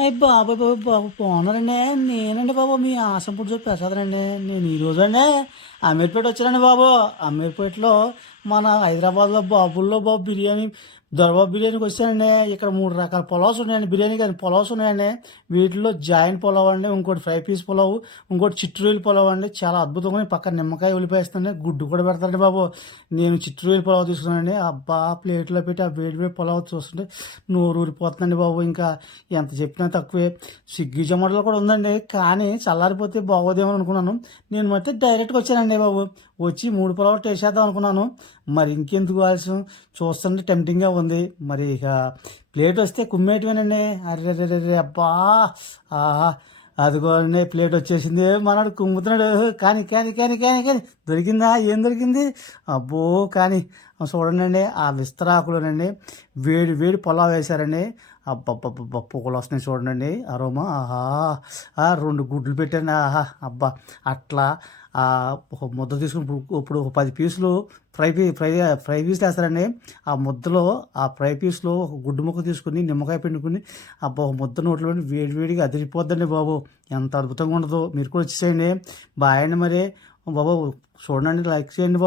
అయ్య బాబోయ్! బాబోయ్! బాబు బాగున్నారండి? నేనండి బాబు మీ ఆసంపుడు ప్రసాదనండి. నేను ఈరోజండి అమీర్పేట వచ్చానండి బాబు. అమీర్పేటలో మన హైదరాబాద్‌లో బాబుల్లో బాబు బిర్యానీ, దొరబాబు బిర్యానీకి వచ్చానండి. ఇక్కడ 3 రకాల పులావ్స్ ఉన్నాయండి. బిర్యానీ కాదు పులావ్స్ ఉన్నాయండి. వీటిలో జాయింట్ పులావ్ అండి, ఇంకోటి ఫ్రై పీస్ పులావు, ఇంకోటి చిట్టురొయ్యల పులావ్ అండి. చాలా అద్భుతంగా ఉన్నాయి. పక్కన నిమ్మకాయ, ఉల్లిపాయ ఏస్తారండి. గుడ్డు కూడా పెడతారండి బాబు. నేను చిట్టురొయ్యల పులావ్ తీసుకున్నానండి. అబ్బా! ప్లేట్‌లో పెట్టి ఆ వేడి వేడి పులావ్ చూస్తుంటే నోరు ఊరిపోతుందండి బాబు. ఇంకా ఎంత చెప్పినా తక్కువే. స్విగ్గీ, జొమాటోలో కూడా ఉందండి. కానీ చల్లారిపోతే బాగోదేమో అనుకున్నాను. నేను మట్టి డైరెక్ట్‌గా వచ్చానండి బాబు. వచ్చి 3 పులావులు టేస్ట్ అనుకున్నాను. మరి ఇంకెందుకు ఆలస్యం చూస్తుంటే టెంప్టింగ్‌గా ఉంది. మరి ఇక ప్లేటొస్తే కుమ్మేయటమేనండి. అర్రెర్రెర్రె! అబ్బా! ఆహా! అదిగోండి ప్లేట్ వచ్చేసింది. మనోడు కుమ్ముతున్నాడు. కానీ, కానీ, కానీ, కానీ, కానీ దొరికిందా? ఏం దొరికింది? అబ్బో! కానీ చూడండండి ఆ విస్తరాకులోనండి వేడి వేడి పులావ్ వేశారండి. అబ్బబ్బబ్బబ్బా! పొగలొస్తున్నాయి చూడండండి. అరోమా ఆహా! 2 గుడ్లు పెట్టారండి. ఆహా! అబ్బా! అట్లా ఒక ముద్ద తీసుకొని ఇప్పుడు ఒక 10 పీసులు ఫ్రై పీసులేస్తారండి. ఆ ముద్దలో ఆ ఫ్రై పీస్‌లో ఒక గుడ్డు ముక్క తీసుకొని, నిమ్మకాయ పిండుకొని, అబ్బా! ఒక ముద్ద నోట్లోని వేడి వేడిగా అదిరిపోద్దండి బాబు. ఎంత అద్భుతంగా ఉంటదో. మీరు కూడా వచ్చేసేయండి. బాయ్ అండి మరి. బాబు చూడండి, లైక్ చేయండి బాబు.